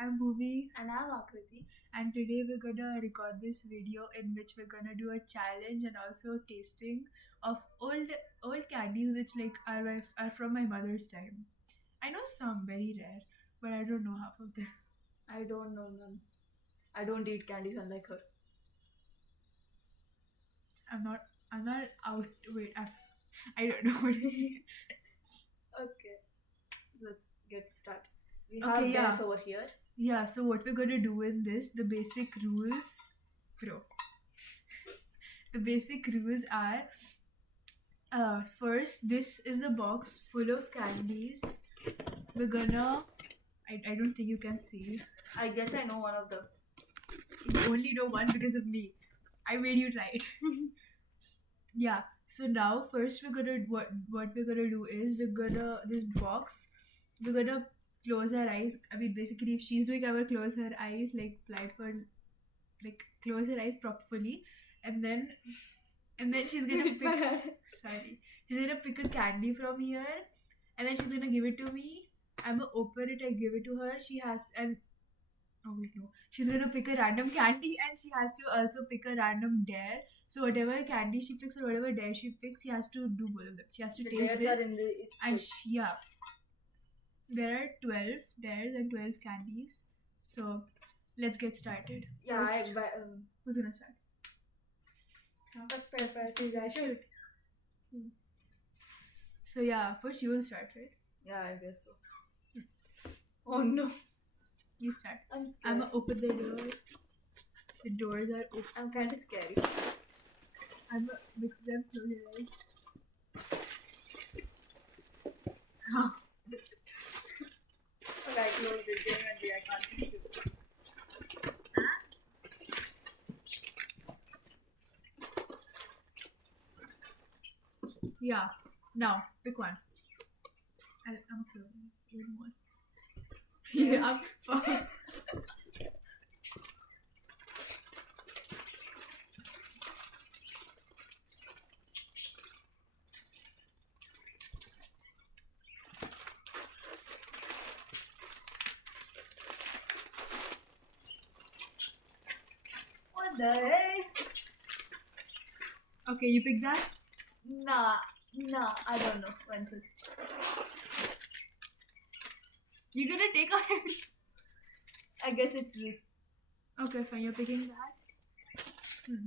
I'm Bhuvi, And I'm Akriti. and today we're gonna record this video in which we're gonna do a challenge and also tasting of old candies which are from my mother's time. I know some very rare, but I don't know half of them. I don't know none. I don't eat candies unlike her. I'm not out. Wait, I don't know what to say. Okay, let's get started. We Okay, have yeah. games over here. Yeah, so what we're gonna do in this, the basic rules, bro. The basic rules are first, this is the box full of candies. We're gonna. I don't think you can see. I guess I know one of them. You only know one because of me. I made you try it. Yeah. So now, first, what we're gonna do is this box. We're gonna close our eyes. I mean, basically, if she's doing, I will close her eyes, close her eyes properly, and then she's gonna pick. Sorry, she's gonna pick a candy from here, and then she's gonna give it to me. I'm gonna open it and give it to her. Oh wait, no. She's gonna pick a random candy and she has to also pick a random dare. So whatever candy she picks or whatever dare she picks, she has to do both of them. She has to The taste dares this. are in the And yeah, there are 12 dares and 12 candies. So let's get started. yeah. First, who's gonna start? I should. So yeah, first you will start, right? Yeah, I guess so. Oh no, You start. I'm scared. I'm gonna open the door. The doors are open. I'm kind of scary. I'm gonna mix them. Close your eyes. Okay, I close this game and I can't see you. Yeah. Now pick one. I'm closing. Even more. Yeah, I'm fine. What the heck? Okay, you pick that. Nah, I don't know. One second. You're gonna take out everything. I guess it's this. Okay, fine. You're picking that.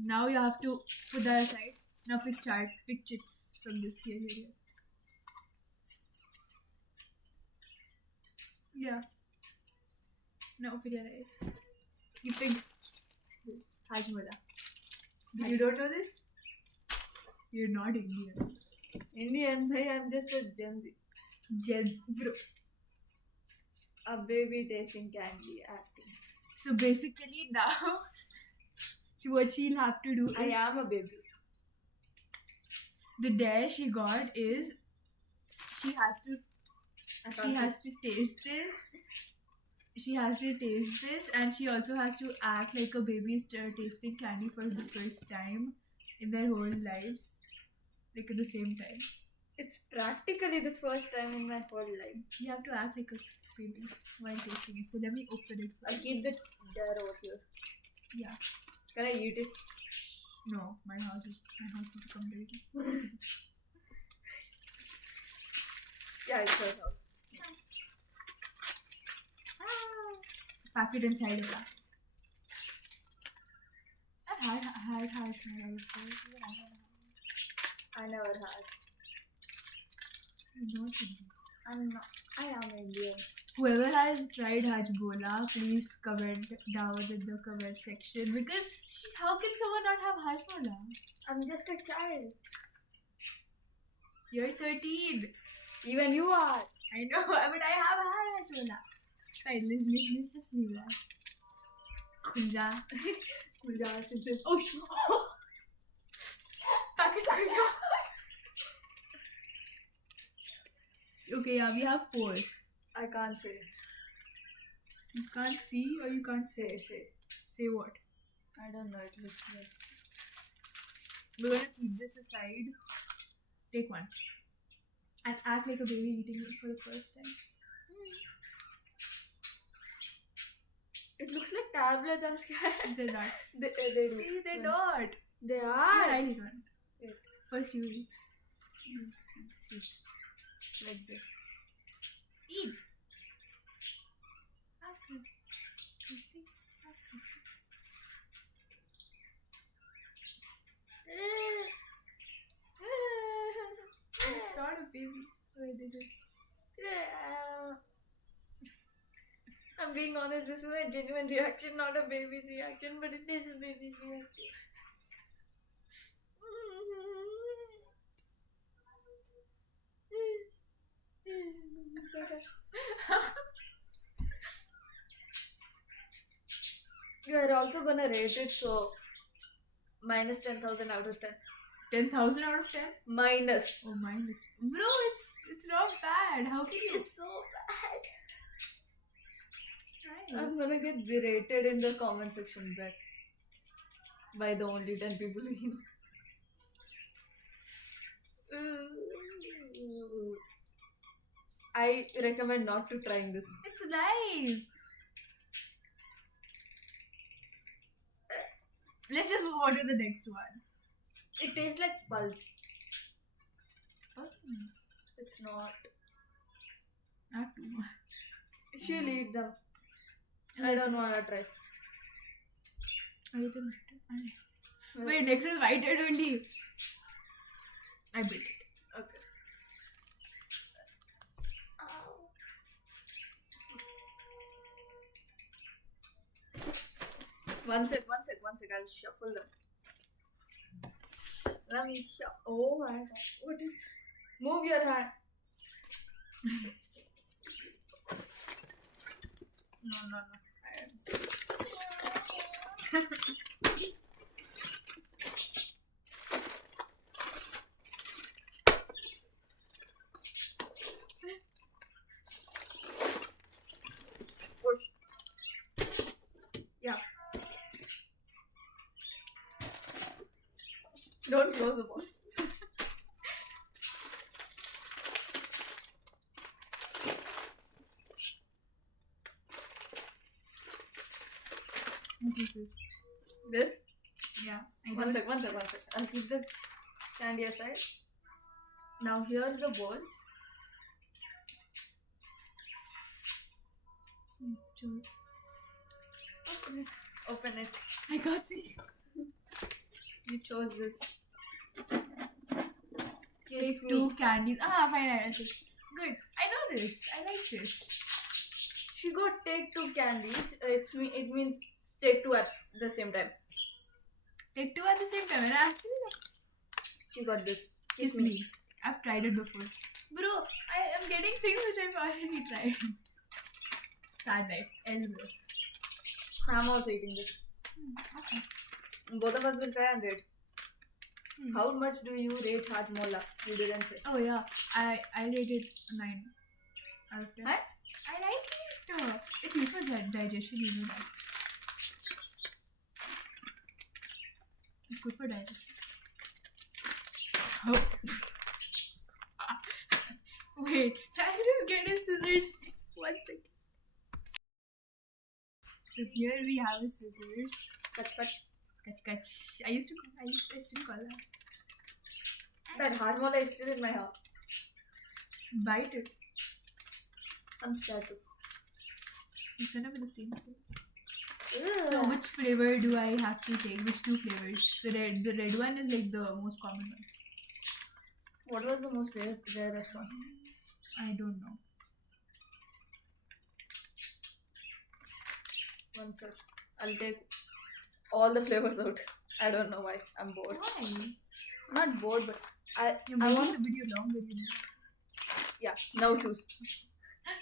Now you have to put that aside. Now pick chits from this here. Yeah. Now open your eyes. You pick this Hajmola. You don't know this? You're not Indian. Indian, bhai, I'm just a Gen Z. Gen bro. A baby tasting candy acting. So basically now what she'll have to do I is am a baby. the dare she got is she has to taste this. She has to taste this and she also has to act like a baby tasting candy for the first time in their whole lives. Like at the same time. It's practically the first time in my whole life. You have to act like a baby while tasting it. So let me open it. I'll keep the dare over here. Yeah. Can I eat it? No, my house will become dirty. Yeah, it's her house. Pack it inside of that. I've had Hajmola before. I never had. You're not Indian. I am Indian. Whoever has tried Hajmola, please comment down in the comment section because how can someone not have Hajmola? I'm just a child. You're 13. Even you are. I know, but I have had Hajmola. Fine, let's just leave that. Kunja. Oh, packet. Okay, yeah, we have 4. I can't say. You can't see or you can't say. Say what? I don't know. It looks like. We're gonna keep this aside. Take one. And act like a baby eating it for the first time. tablets. I'm scared. They're not. They do. See, they're Wait. not. They Yeah, are. I'll eat one. Wait. First you eat. See. Like this. Eat. It's not a baby. Wait, they just... I'm being honest, this is my genuine reaction, not a baby's reaction, but it is a baby's reaction. You are also gonna rate it, so minus 10,000 out of 10. 10,000 out of 10? Minus. Oh, minus. Bro, it's not bad. How can you... It's so bad. Try it. I'm gonna get berated in the comment section, Brett. By the only 10 people we know. I recommend not to trying this. It's nice. Let's just move on to the next one. It tastes like pulse. Okay. It's not. I have two more. She'll eat them. I don't wanna try. Wait, next is whited only. I bit it. Okay. One sec, I'll shuffle them. Let me shuffle. Oh my god. What is. Move your hand. No. Push. Yeah. Don't close the box. This? Yeah. One sec. I'll keep the candy aside. Now here's the bowl. Choose. Open it. I got it. You chose this. Take two candies. Ah, fine. I see. Good. I know this. I like this. She got take two candies. It means take two at the same time. Take two at the same time. And I actually like She got this. Kiss me. I've tried it before. Bro, I am getting things which I've already tried. Sad life. Elbow. I'm also eating this. Okay. Both of us will try and rate. How much do you rate Hajmola? You didn't say. Oh yeah, I rated 9 out of 10. Huh? I like it. It's used for digestion, you know that. It's good for digestion. Oh. Wait, I'll just get his scissors. 1 second. So here we have a scissors. Cut. Cut. I used to call that. That Hajmola is still in my house. Bite it. I'm scared too. It's gonna be the same thing. So which flavor do I have to take? Which two flavors? The red one is like the most common one. What was the most rarest one? I don't know. One sec. I'll take all the flavors out. I don't know why. I'm bored. Why? Not bored, but You're I making want. the video longer, you know. Yeah. Now choose.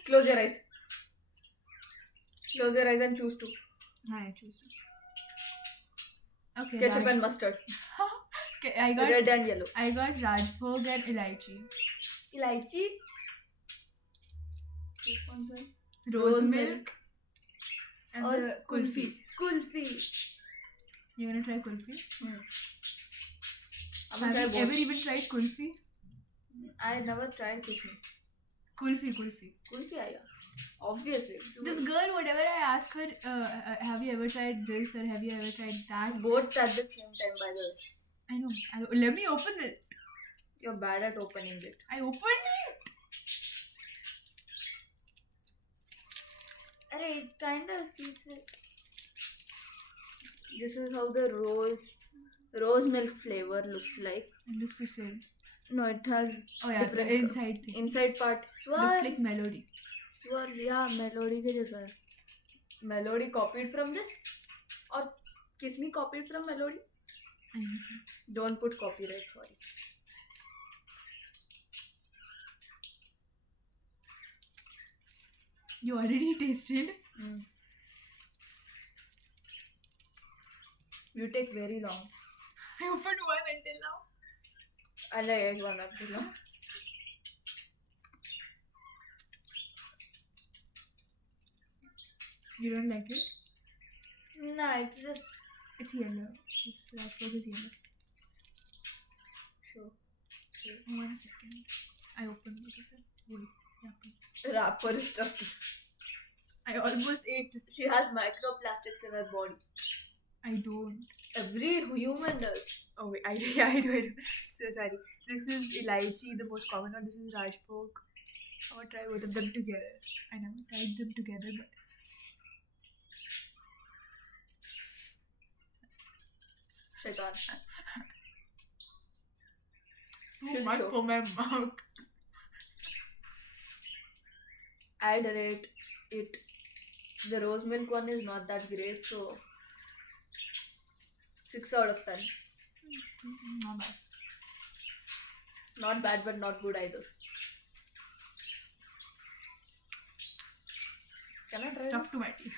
Close your eyes. Close your eyes and choose two. I choose. Okay. Ketchup and mustard. Okay, I got Red and yellow. I got Rajbhog and Elaichi. Elaichi. Which one's that? Rose milk. And Or the kulfi. Kulfi. You're gonna try kulfi? I'm Have gonna you try ever both. even tried kulfi? I never tried Kulfi. Kulfi. Kulfi, yeah. Obviously. This girl, whatever I ask her, have you ever tried this or have you ever tried that? Both at the same time, by the way. I know. Let me open it. You're bad at opening it. I opened it. Arey, it kind of feels like... This is how the rose milk flavor looks like. It looks the same. No, it has Oh yeah, different the inside thing. inside part. Looks like melody. Swirl, yeah, melody के जैसा है. Melody copied from this, or Kiss Me copied from Melody. Don't put copyright. Sorry. You already tasted? You take very long. I opened one until now. And I ate one until now. You don't like it? Nah, it's just It's yellow. This raspberry is yellow. sure. 1 second. I opened it again. Wait. Yeah. Wrapper stuff. I almost ate. She has microplastics in her body. I don't. Every human does. Oh wait, I do. So sorry. This is elaichi, the most common one. This is rajbhog. I want to try both of them together. I never tried them together, but Shaitan. too Should much choke. for my mouth. I'd rate it. The rose milk one is not that great, so 6 out of 10. Not bad. Not bad, but not good either. Can I try this? Stuck to my teeth.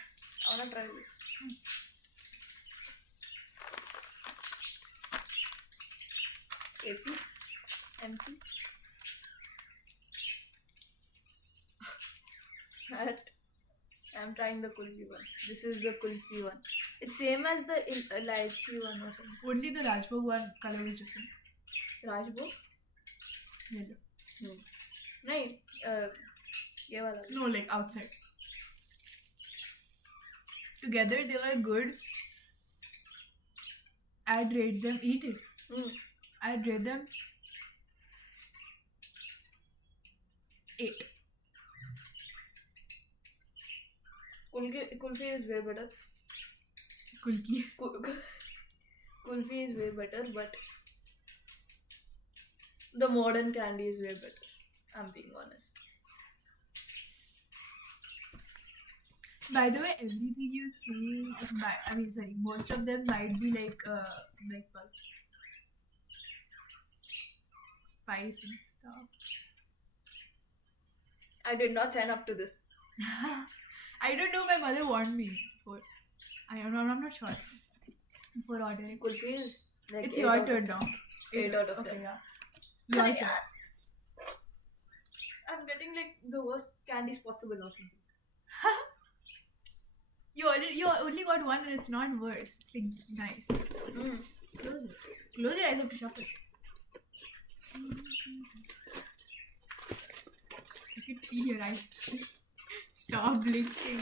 I wanna try this. AP? MP? I'm trying the kulfi one. This is the kulfi one. It's same as the lychee one or something. Only the rajbhog one color is different. Rajbhog? Yellow. नहीं ये वाला No, like outside. Together they were good. I'd rate them. Eat it. I'd rate them 8. Kulfi is way better. Kulki. Kulfi is way better, but the modern candy is way better. I'm being honest. By the way, everything you see, most of them might be like pulse, spice and stuff. I did not sign up to this. I don't know. My mother warned me for. I'm not sure. For ordering. Kulfi is like It's 8 your out of turn 10. now. 8 out of 10. Okay, yeah. Your Sorry, turn. I'm getting like the worst candies possible or something. You only got one and it's not worse. It's like nice. Close it. Close your eyes up to shuffle. I can feel your eyes. Stop blinking.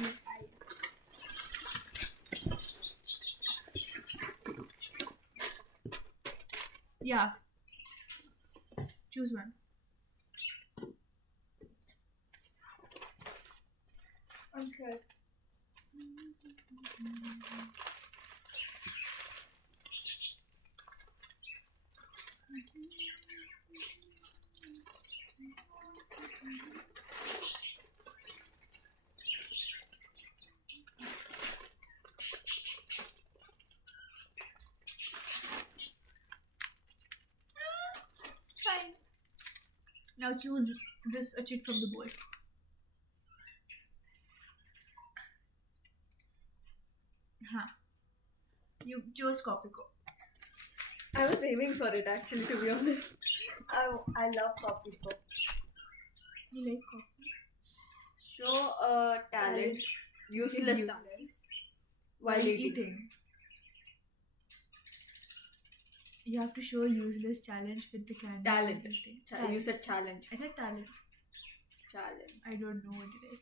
Yeah. Choose one. Okay. Fine. Now choose this a chit from the bowl. You chose Copico. I was aiming for it actually, to be honest. I love coffee cup. You like coffee? Show talent, useless talent, while eating. You have to show a useless challenge with the candy. Talent. while eating. You said challenge. I said talent. Challenge. I don't know what it is.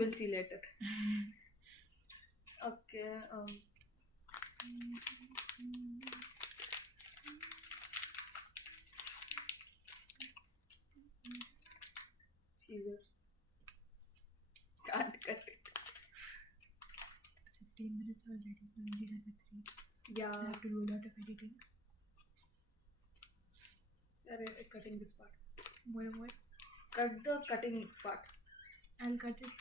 We'll see later. Okay. Caesar. Can't cut it. It's 15 minutes already. I'm already done with 3. I Yeah. have to do a lot of editing. You're cutting this part. What? Cut the cutting part. I'll cut it.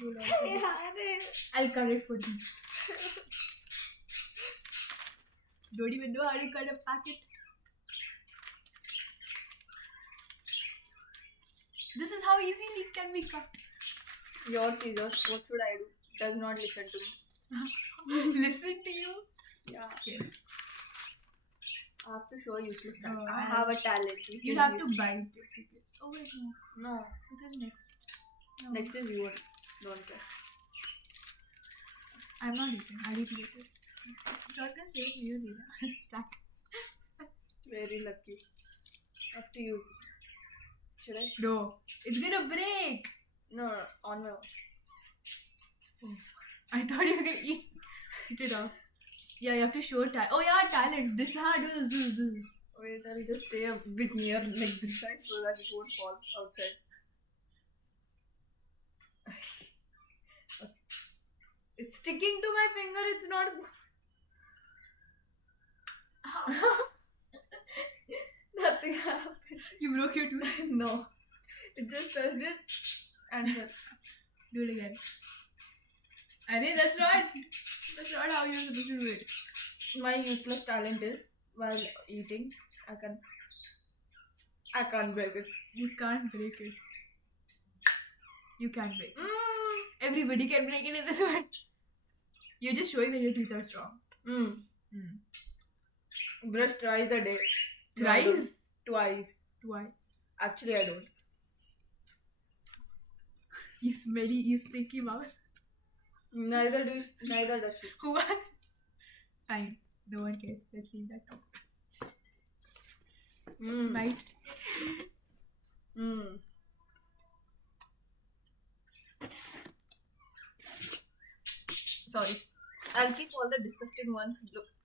Do a lot of editing. I'll cut it for you. Don't even know how to cut a packet. This is how easily it can be cut. Your Caesar. What should I do? Does not listen to me. Listen to you. Yeah. Okay. I have to show useless stuff. Oh, I have a talent. You'll have to bite it. Oh wait, no. No. Because next. No. Next is you. Don't care. I'm not eating. I'll eat later. Not gonna save you later. Stack. Very lucky. I have to use this. Should I? No. It's gonna break. No, on my own. I thought you were gonna eat it off. Yeah, you have to show talent. Oh yeah, talent. This, do this. Wait, I'll just stay a bit near like this side so that it won't fall outside. It's sticking to my finger. It's not. Nothing happened. You broke your tooth. No. It just touched it and fell. Do it again. Arey, that's not how you're supposed to do it. My useless talent is while eating, I can't break it. You can't break it. You can't break it. Everybody can break it in this one. You're just showing that your teeth are strong. Brush twice a day. Thrice? Twice. Why? Actually, I don't. You smelly, you stinky mouth. Neither does she. What? Fine. No one cares. Let's leave that talk. Right? Sorry. I'll keep all the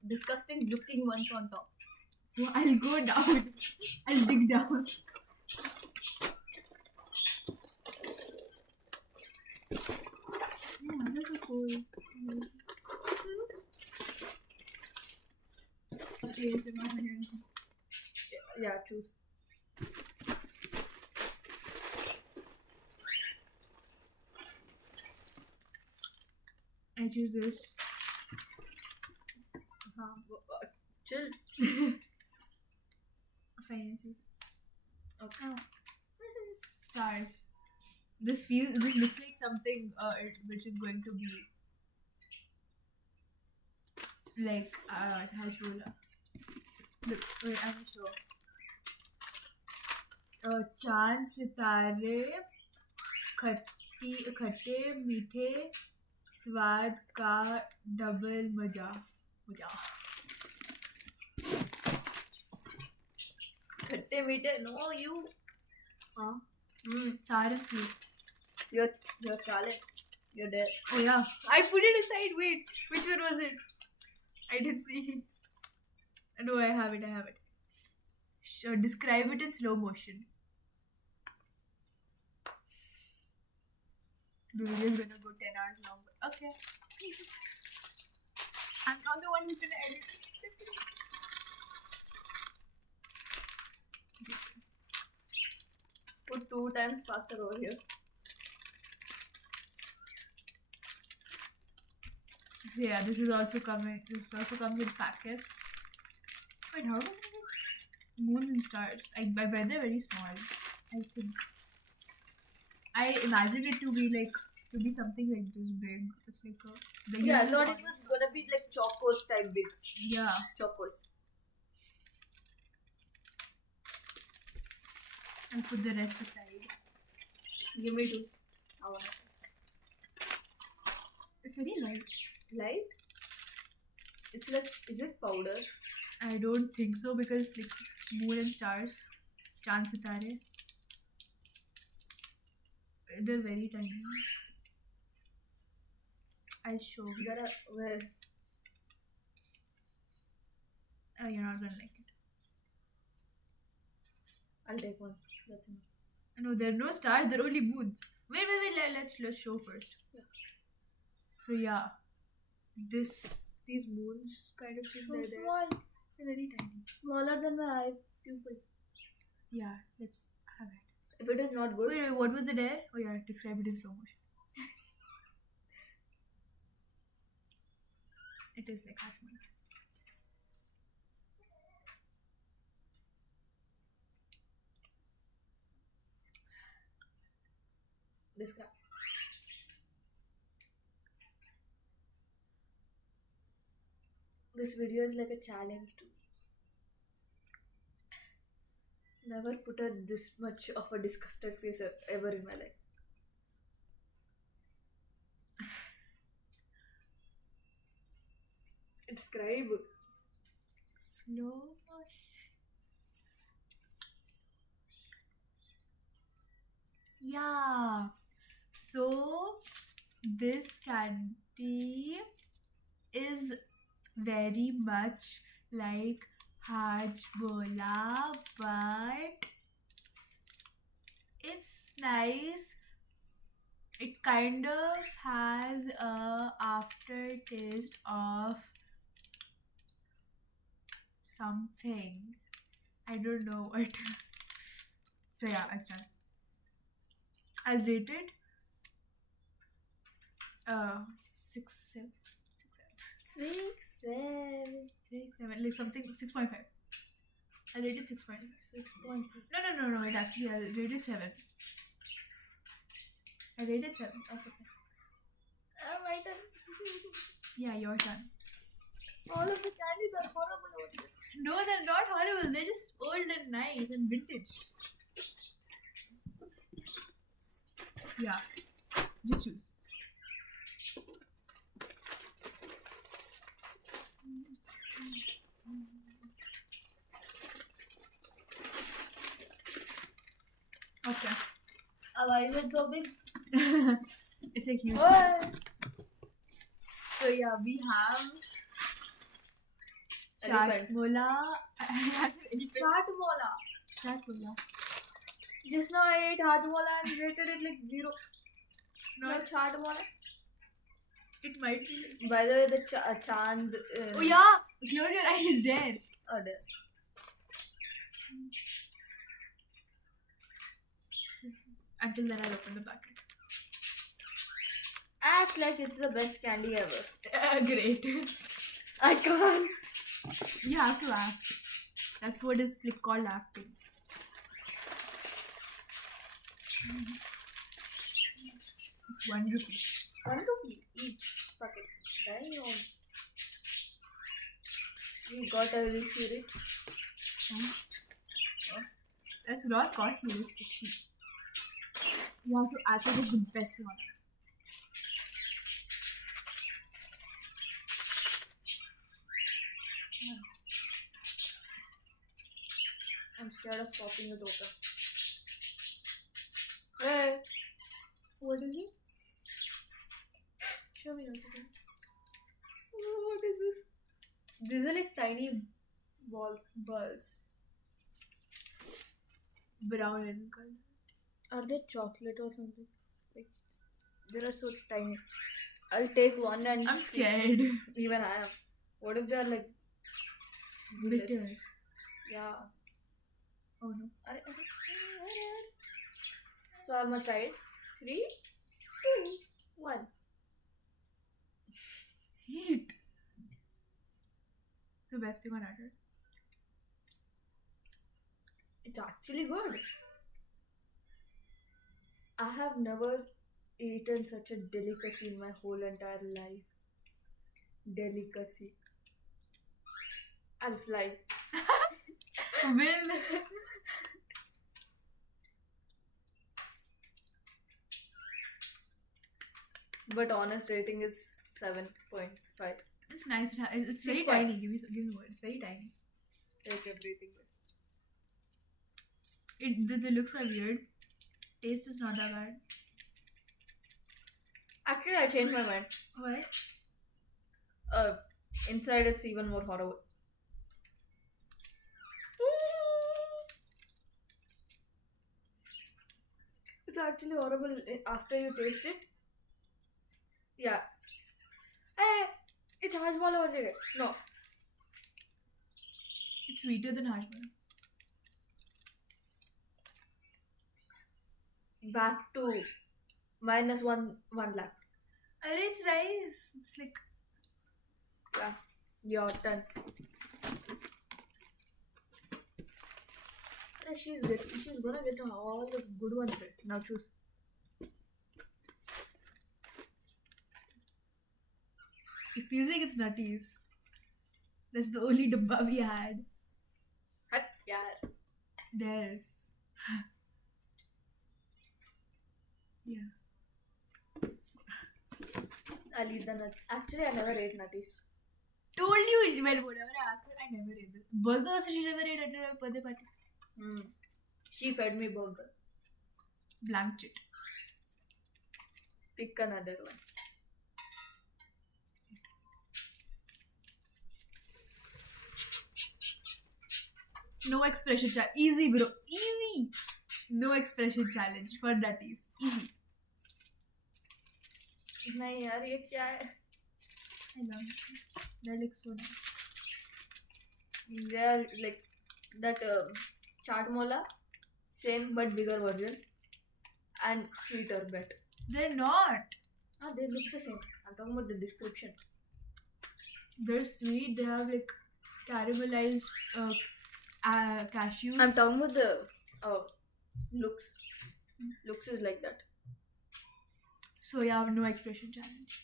disgusting looking ones on top. Well, I'll go down. I'll dig down. Yeah, that's so cool. Okay, so Yeah, choose. I choose this. Chill. Fine. Okay. Oh. Stars. This looks like something which is going to be like Hajbola. Look, wait, I'm sure. चांद सितारे खट्टे मीठे स्वाद का double मजा खट्टे मीठे. No, you. Sour and sweet. Your talent. You're there. Oh yeah, I put it aside. Wait, which one was it? I didn't see. No, I have it. Sure, describe it in slow motion. The video is gonna go 10 hours long. But okay. I'm not the one who's gonna edit. Put 2 times faster over here. Yeah, this is also coming. This also comes in packets. Wait, how do I get moons and stars? I bet they're very small. I think. I imagined it to be something like this big. It's like a. Yeah, I thought it was gonna be like chocos type big. Yeah. Chocos. I'll put the rest aside. Give me 2. It's very light. Light? It's like, is it powder? I don't think so because like moon and stars, chand sitare. They're very tiny. I'll show you. There are well. Oh, you're not gonna like it. I'll take one. That's enough. No, there are no stars. There are only moons. Wait. Let's show first. Yeah. So yeah, these moons kind of things are there. Small, They're very tiny. smaller than my eye pupil. Yeah, let's have it. If it is not good, Wait, what was it there? Oh yeah, describe it in slow motion. It is like Hashmola. describe. This video is like a challenge to me. Never put this much of a disgusted face ever in my life. Describe. Slow motion. Yeah. So this candy is very much like Hajmola, but it's nice. It kind of has a aftertaste of something. I don't know what. So yeah, it's done. I'll rate it 6, 7, 6, 7, like something 6.5. I rated 6.5. 6.6. No. It actually I rated 7. I rated 7. Okay. My turn. Yeah, your turn. All of the candies are horrible. No, they're not horrible. They're just old and nice and vintage. Yeah, just choose. Okay. Why is it so big? It's a huge. What? So yeah, we have Elephant. Chatmola. Chatmola. Chatmola. Just now I ate Hajmola and rated it like 0. No, Now Chatmola. it might be. Like... By the way, the Chand. Oh yeah, close your eyes, there. Oh, there. Until then, I'll open the packet. Act like it's the best candy ever. Great. I can't. You have to act. That's what is like called acting. It's 1 rupee. 1 rupee each packet. Damn. We got a rich rich. That's not costly. It's cheap. You have to act it is the best one. I'm scared of popping it open. Hey, What is it? show me a second. What is this? These are like tiny balls. Brown in color. Are they chocolate or something? Like they are so tiny. I'll take one and I'm see. scared. Even I am. What if they're like Bitter. bullets? Yeah. Oh no. So I'm gonna try it. 3, 2, 1. Heat. The best thing on earth. It's actually good. I have never eaten such a delicacy in my whole entire life. Delicacy. I'll fly. Will. But honest rating is 7.5. It's nice. It's very 6.5. tiny. Give me one. It's very tiny. Take everything. The looks are weird. Taste is not that bad. Actually, I changed my mind. What? Inside it's even more horrible. It's actually horrible after you taste it. Yeah. Hey, it's hajmola only. No. It's sweeter than hajmola. Back to minus one lakh. It's rice. It's like Yeah. Your turn. She's gonna get all the good ones right. Now choose. it feels like it's nutties. That's the only dabba we had. Hut, yeah. Theirs. Yeah. I'll eat the nut. Actually, I never ate nutties. Told you, well, whatever I asked her, I never ate this. Burger also she never ate at her birthday party. She fed me burger. Blank chit. Pick another one. No expression challenge. Easy, bro. Easy. No expression challenge for nutties. Easy. नहीं यार ये क्या है? I love nutties. They're like so nice. They're like that chaat mola, same but bigger version, and sweeter bet. They're not. Ah, they look the same. I'm talking about the description. They're sweet. They have like caramelized cashews. I'm talking about the looks. Looks is like that. So yeah, no expression challenge.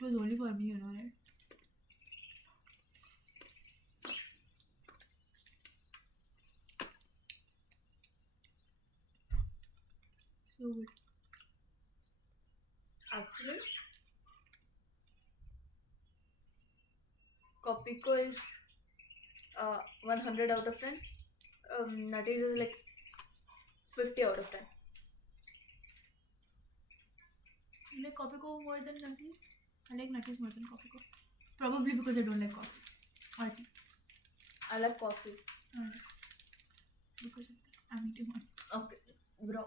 It was only for me, you know, right? So good. Actually, Copico is 100 out of 10. Nutties is like 50 out of 10. You like Copico more than nutties? I like nutties more than Copico. Probably because I don't like coffee. Or tea. I like coffee. Because of that. I'm eating one. Okay, bro.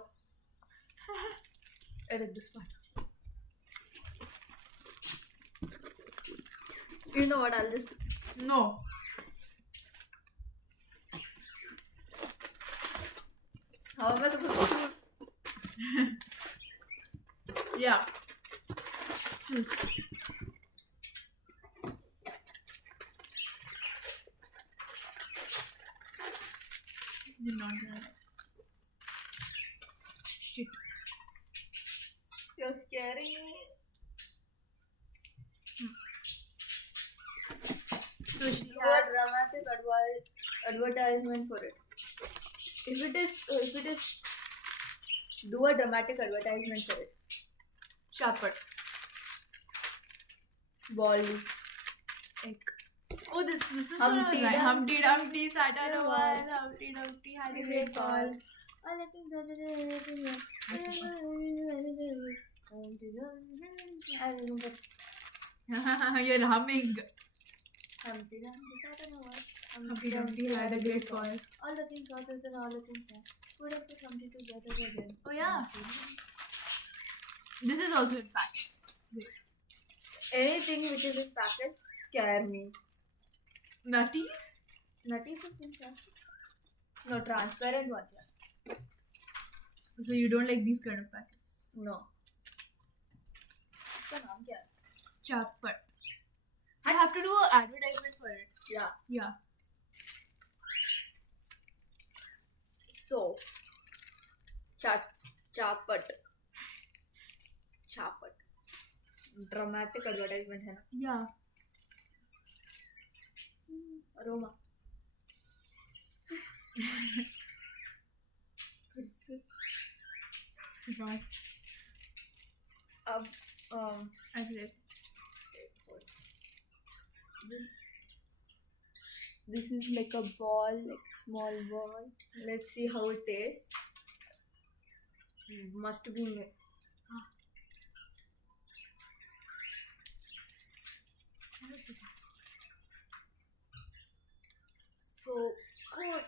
Edit this part. You know what? I'll just. No. How am I supposed to? Yeah. Choose. Did not do that. Shit. You're scaring me. So she Do a has dramatic advertisement for it. If it is, do a dramatic advertisement for it. sharper. Ball. Egg. Oh, this is Humpty right. Dumpty. Humpty Dumpty sat on a Yeah. wall. Humpty Dumpty had a great fall. You're humming. Humpty Dumpty sat on a wall. Humpty Dumpty had a great fall. All the king's horses and all the king's men would have put Humpty together again. Oh yeah. This is also in packets. Wait. Anything which is in packets scare me. Nutties? Nutties is in plastic. No, transparent ones. Yeah. So you don't like these kind of packets? No. इसका नाम क्या है? Chappat. I have to do an advertisement for it. Yeah. Yeah. So, chapat. Dramatic advertisement है ना? Yeah. Aroma. फिर से God. अब I read. this is like a ball, like Small ball. Let's see how it tastes. Must be so good.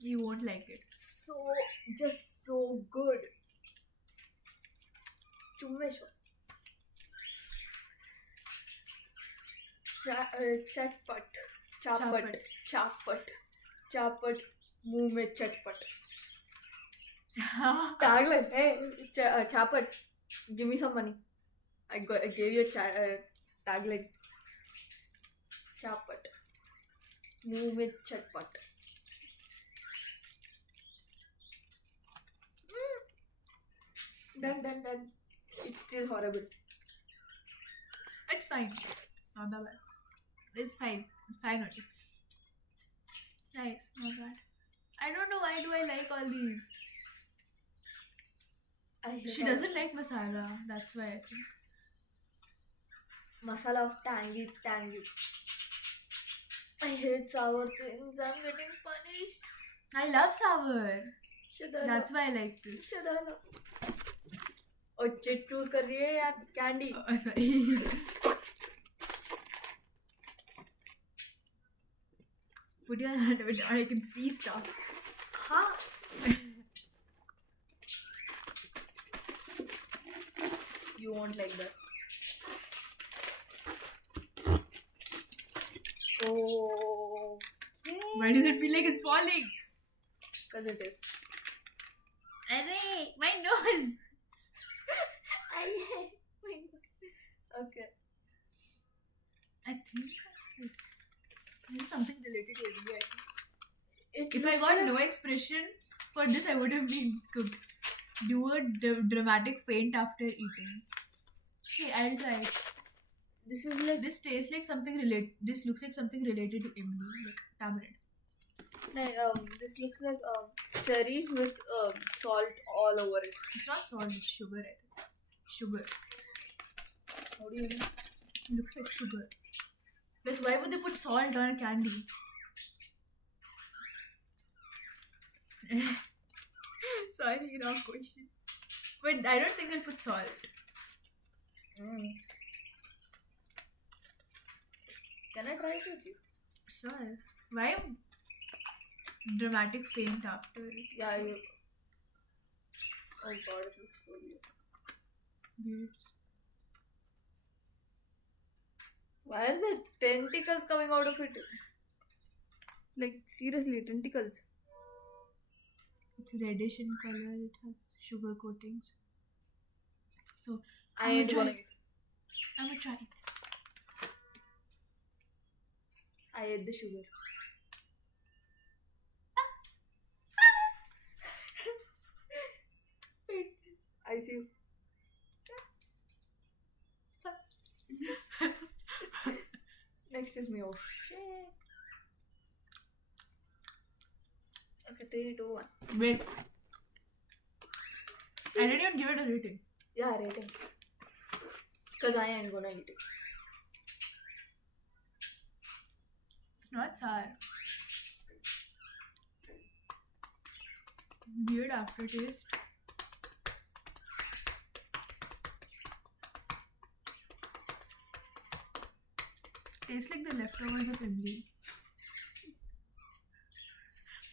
You won't like it. Just so good. Chumeshwar. चटपट चापट चापट चापट मुंह में चटपट tagline. Hey, chapat, give me some money. I gave you a tagline. Chapat, मुंह में चटपट. Done. It's still horrible. It's fine. Not that bad. It's fine. It's fine only. Nice. Not bad. I don't know why do I like all these. She doesn't like masala. That's why I think. Masala of tangy. I hate sour things. I'm getting punished. I love sour. Shadala. That's why I like this. Shadala. और chit choose कर रही है या candy? Oh, sorry. Put your hand over there. I can see stuff. हाँ. You won't like that. Oh. Why does it feel like it's falling? Because it is. Arey, my nose. Okay. I think this is something related to Emily, I think. If I looks got like- no expression for this, I would have been cooked. Do a dramatic faint after eating. Okay, I'll try it. This is like This tastes like something related. This looks like something related to Emily, like tamarind. this looks like cherries with salt all over it. It's not salt, it's sugar, I think. Sugar. How do you know? It looks like sugar. Plus, why would they put salt on a candy? Sorry, wrong question. But I don't think they'll put salt. Can I try it with you? Sure. Why dramatic faint after? Yeah, I will. Oh god, it looks so weird. Weird. Why are there tentacles coming out of it? Like, seriously, tentacles. It's reddish in color. It has sugar coatings. So I I'm ain't gonna gonna try eat. I'm gonna try it. I ate the sugar. I see you. Next is me. Oh shit. Okay, 3, 2, 1. Wait. I didn't even give it a rating. Yeah, rating. Because I ain't gonna eat it. It's not sour. Weird aftertaste. Tastes like the leftovers of Emily.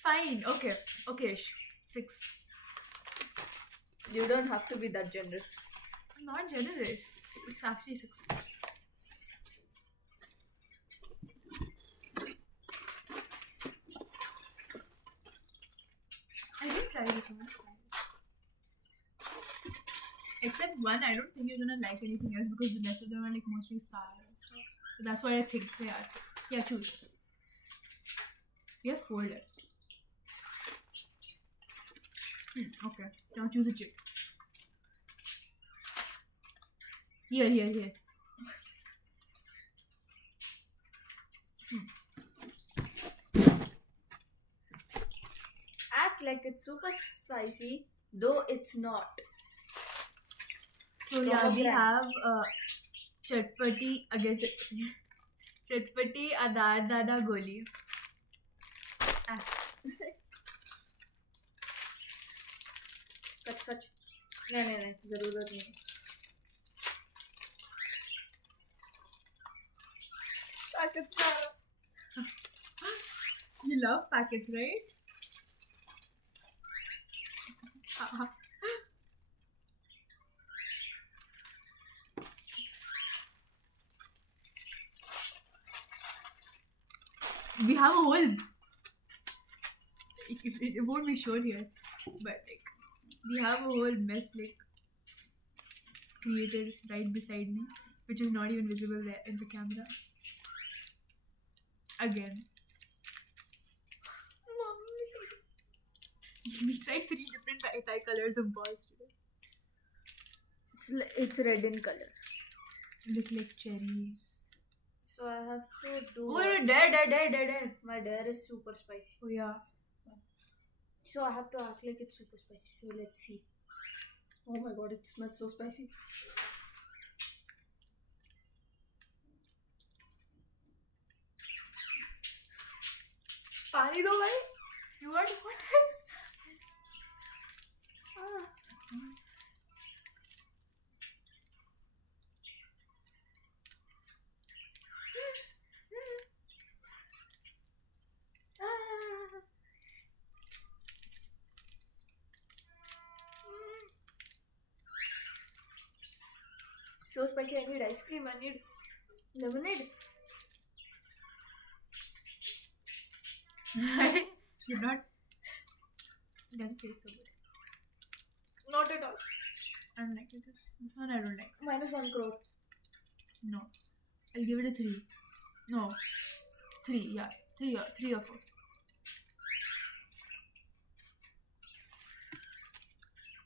Fine. Okay. 6. You don't have to be that generous. I'm not generous. It's actually 6. I didn't try this one. Except one, I don't think you're gonna like anything else because the rest of them are like mostly sour and stuff. So that's why I think they are. Yeah, choose. We have 4 left. Okay. Now choose a chip. Here. Act like it's super spicy, though it's not. So yeah, we Strawberry. have चटपटी again चटपटी अनार दाना गोली. कच कच. नहीं जरूरत नहीं. Packets are. You love packets, right? We have a whole. It won't be shown here, but like we have a whole mess like created right beside me, which is not even visible there in the camera. Again, we tried 3 different tie colors of balls today. It's red in color. Look like cherries. So I have to do. Oh, dare. My dare is super spicy. Oh yeah. So I have to act like it's super spicy. So let's see. Oh my god, it smells so spicy. पानी दो भाई. You want water? So spicy. I need ice cream. I need lemonade. You're not. It doesn't taste so good. Not at all. I don't like it. This one I don't like. -1 crore. No. I'll give it a 3. No. 3, yeah. 3 or 4.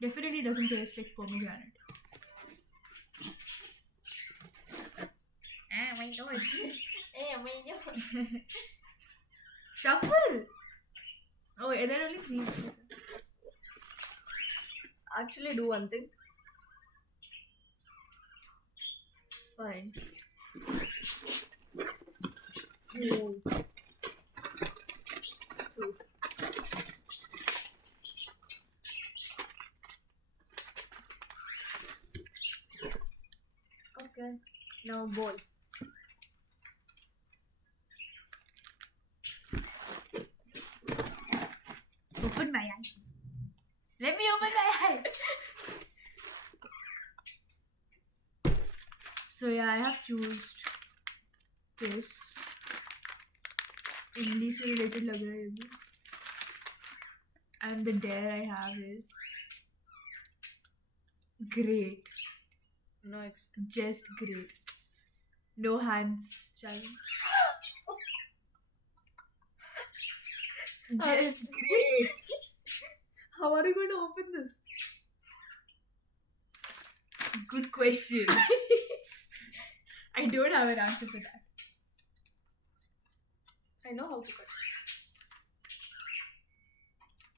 Definitely doesn't taste like pomegranate. My nose. My nose. Shuffle! Oh, wait, there are only 3. Actually, do one thing. Fine. Choose. Okay. Now bowl. Open my eye. Let me open my eye. So yeah, I have chosen this. English से related लग रहा है ये भी. And the dare I have is great. No, Just great. No hands challenge. Just great. How are you going to open this? Good question. I don't have an answer for that. I know how to cut.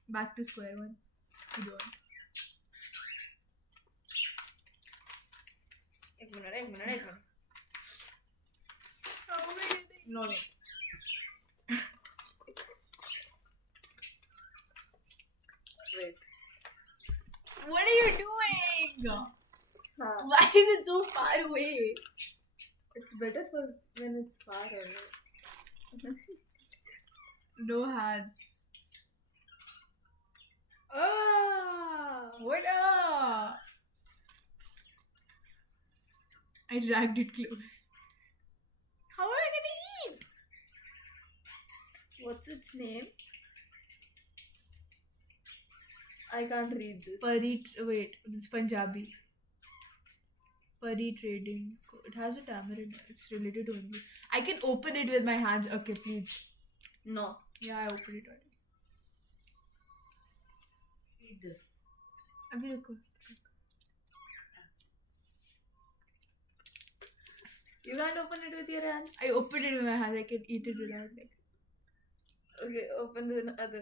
Back to square one. You don't. एक minute. No need. Wait. What are you doing? Why is it so far away? It's better for when it's far away. No hands. What? I dragged it close. How am I gonna eat? What's its name? I can't read this. Wait, it's Punjabi. Pari trading. It has a tamarind. It's related to only. I can open it with my hands. Okay, please. No. Yeah, I opened it already. Read this. Abhi rukho. You can't open it with your hands. I opened it with my hands. I can eat it without like. Okay, open the other.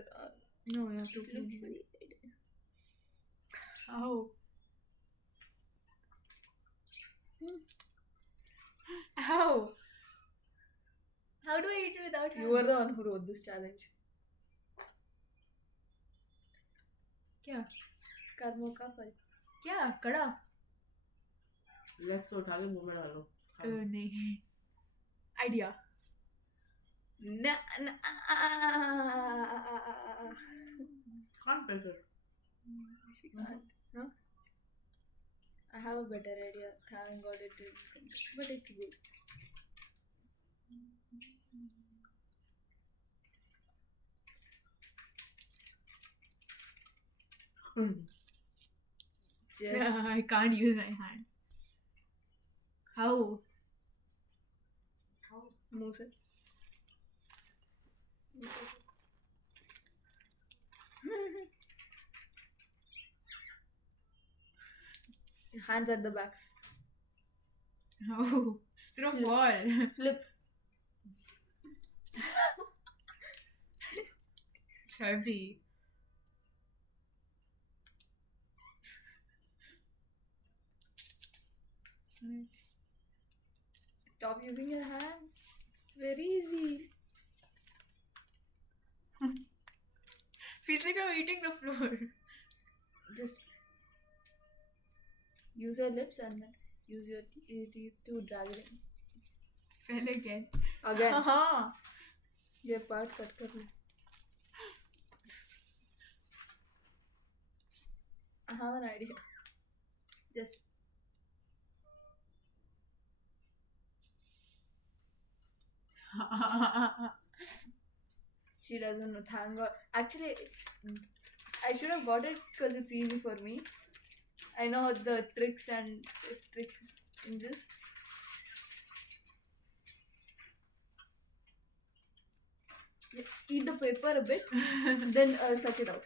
No, you have to open it. How? How? How do I eat it without hands? You were the one who wrote this challenge. क्या? कर्मों का फल. क्या? कड़ा? Left से उठा के मुंह में डालो. नहीं. Idea. Na, na, Can't pick it. she can't. No? I have a better idea. Thank God it didn't come. But it's good. Just I can't use my hand. How? मुंह से. Hands at the back. How? Through a wall. Flip. It's heavy. Stop using your hands. It's very easy. Feels like I'm eating the floor. Just use your lips and then use your teeth to drag it in. Fell again. Again. Haha. ये part cut कर ले. I have an idea. Just she doesn't know. Thank God. Actually, I should have got it because it's easy for me. I know the tricks in this. Just eat the paper a bit, then suck it out.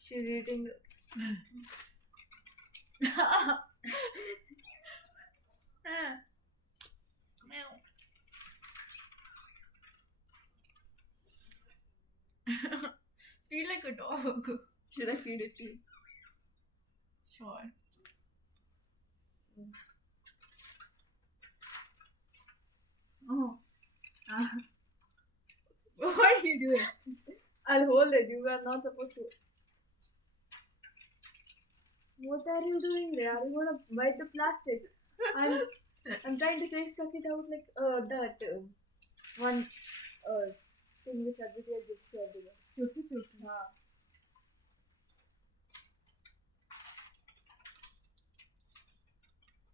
She's eating the. Feel like a dog. Should I feed it to you? Sure. Oh. What are you doing? I'll hold it. You are not supposed to. What are you doing there? Are you gonna bite the plastic? I'm trying to say suck it out like that one thing which Aditya gives to everyone. Choki. हाँ.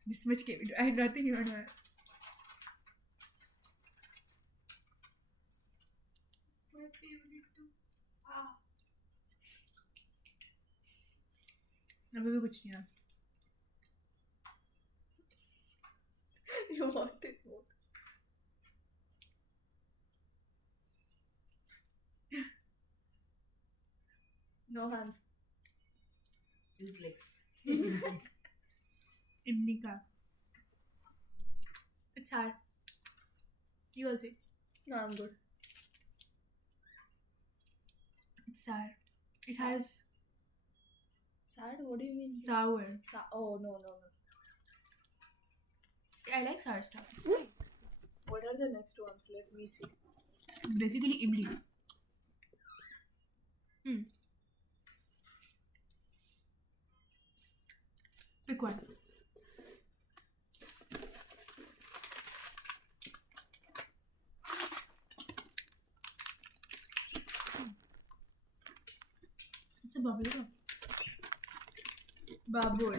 This much came into. I had nothing even. My favorite too. अभी भी कुछ नहीं है. You want it more. No hands. Use legs. इमली का. It's hard. You also. No, I'm good. It's sour. It Sour? has Sad? What do you mean? sour. Oh no. I like sour stuff. It's fine. What are the next ones? Let me see. Basically imli. Pick one. It's a bubble gum. Bubble.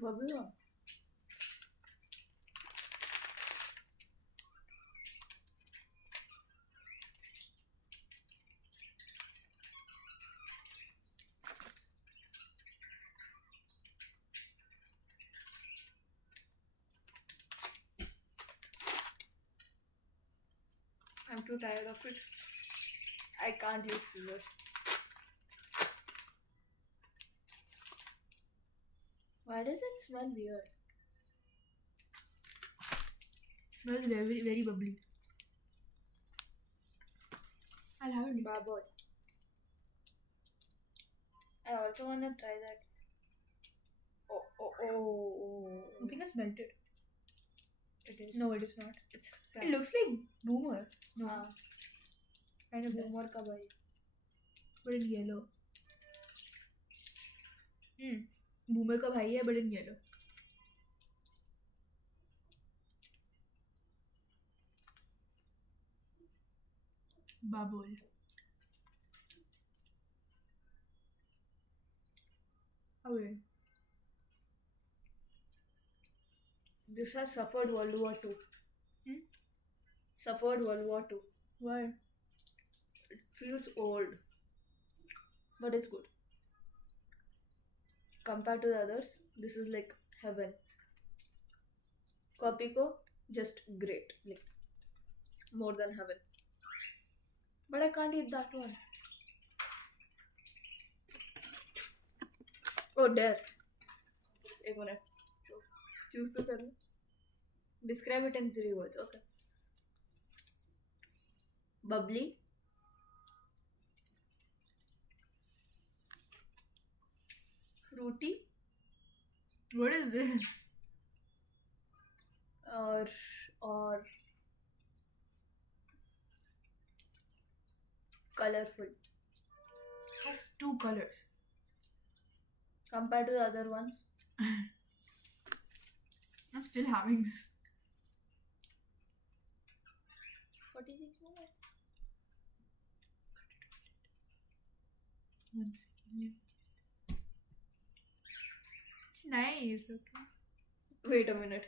Bubble gum. I'm too tired of it. I can't use scissors. Why does it smell weird? Smells very, very bubbly. I'll have it. Baboy. I also want to try that. I think it's melted. It is. No, it is not. It's It looks like Boomer. No, kind of does. Boomer ka bhai. But in yellow. Boomer का भाई है but in yellow. Babol. Oh wait. This has suffered World War II. Suffered World War II. Why? It feels old, but it's good. Compared to the others, this is like heaven. Kopiko, just great, like more than heaven. But I can't eat that one. Oh, dare. एक minute. Choose to tell. Describe it in 3 words. Okay. Bubbly. Fruity. What is this? Or colorful. Has 2 colors. Compared to the other ones. I'm still having this. 46 minutes. 1 second. It's nice, okay. Wait a minute.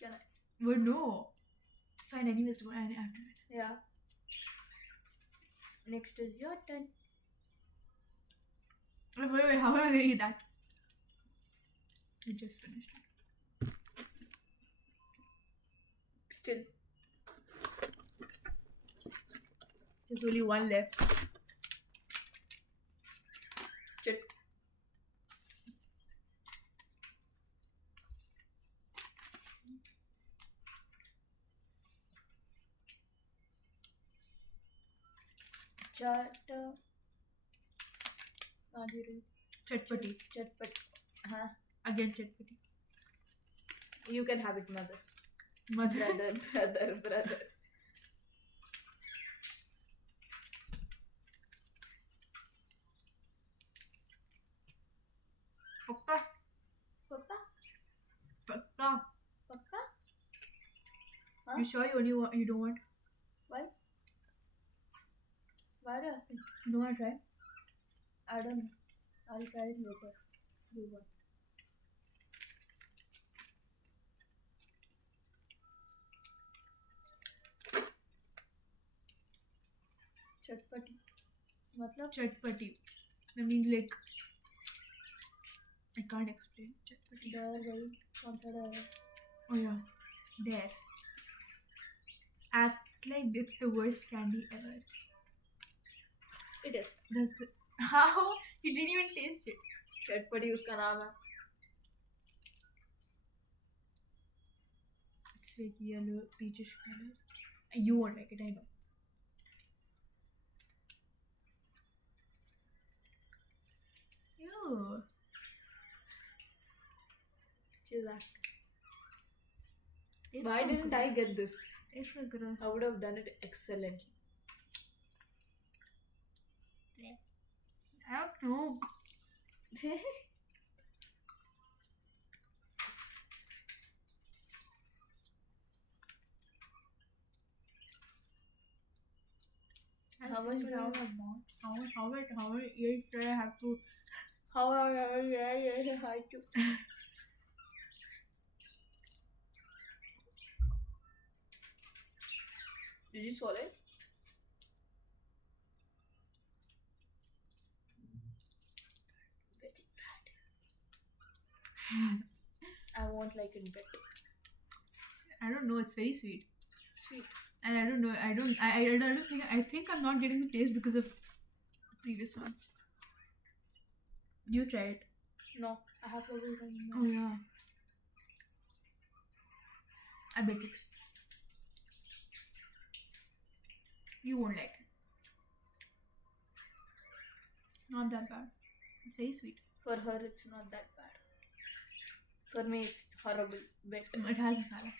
Can I? But no. Fine, anyways, do I have to it. Yeah. Next is your turn. Wait, how am I gonna eat that? I just finished it. Still. There's only 1 left. Chit. Chat. Can't you read? Chatpati. Chatpat. Huh? Again chatpati. You can have it, mother. Mother. Brother. Papa. Papa? Papa. Papa? Huh? You sure you don't want? Why? Why are you asking? You don't want to try? I don't know. I'll try it later. You want. Chatpati. मतलब Chatpati. I mean like I can't explain. Chatpati. डर भाई कौन सा डर है? Oh yeah. There. Act like it's the worst candy ever. It is. That's the, how? You didn't even taste it. चटपटी उसका नाम है. It's like yellow, peachish color. You won't like it, I know. Ew. She's acting. It's Why so didn't gross. I get this? It's so gross. I would have done it excellently. I don't know. How much do you have? How much each do I have to? Yeah, I do. Did you swallow it? Very bad. I won't like it better. I don't know. It's very sweet, Sweet. and I don't know. I don't think. I think I'm not getting the taste because of the previous ones. You try it. No, I have bubble gum. Oh yeah. I bet it. You won't like it. Not that bad. It's very sweet. For her, it's not that bad. For me, it's horrible bit. It has masala.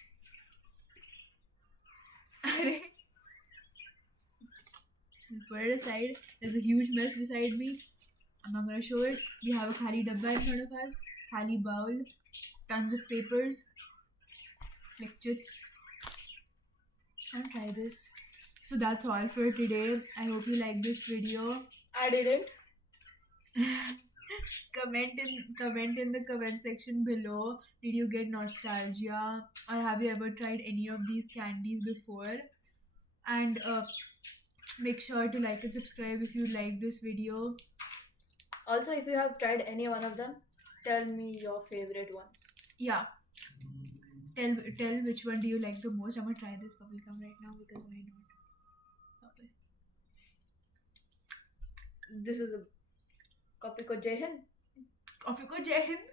Put it aside. There's a huge mess beside me. I'm not gonna show it. We have a khali dabba in front of us, khali bowl, tons of papers, lectures. I'll try this. So that's all for today. I hope you like this video. I didn't. comment in the comment section below. Did you get nostalgia, or have you ever tried any of these candies before? And make sure to like and subscribe if you like this video. Also, if you have tried any one of them, tell me your favorite ones. Yeah, tell which one do you like the most. I'm gonna try this bubblegum right now because why not? Okay. This is a copy ko Jai Hind. Coffee ko Jai Hind.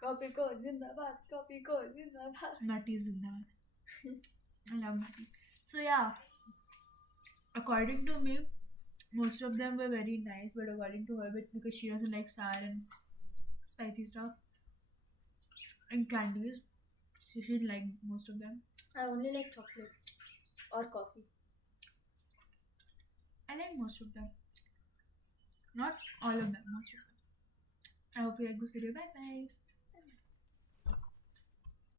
Copy ko Zindabad. Copy ko Zindabad. Nutties in that. I love nutties. So yeah, according to me, most of them were very nice, but according to her, because she doesn't like sour and spicy stuff and candies, she should like most of them. I only like chocolates or coffee. I like most of them. Not all of them, most of them. I hope you like this video. Bye bye.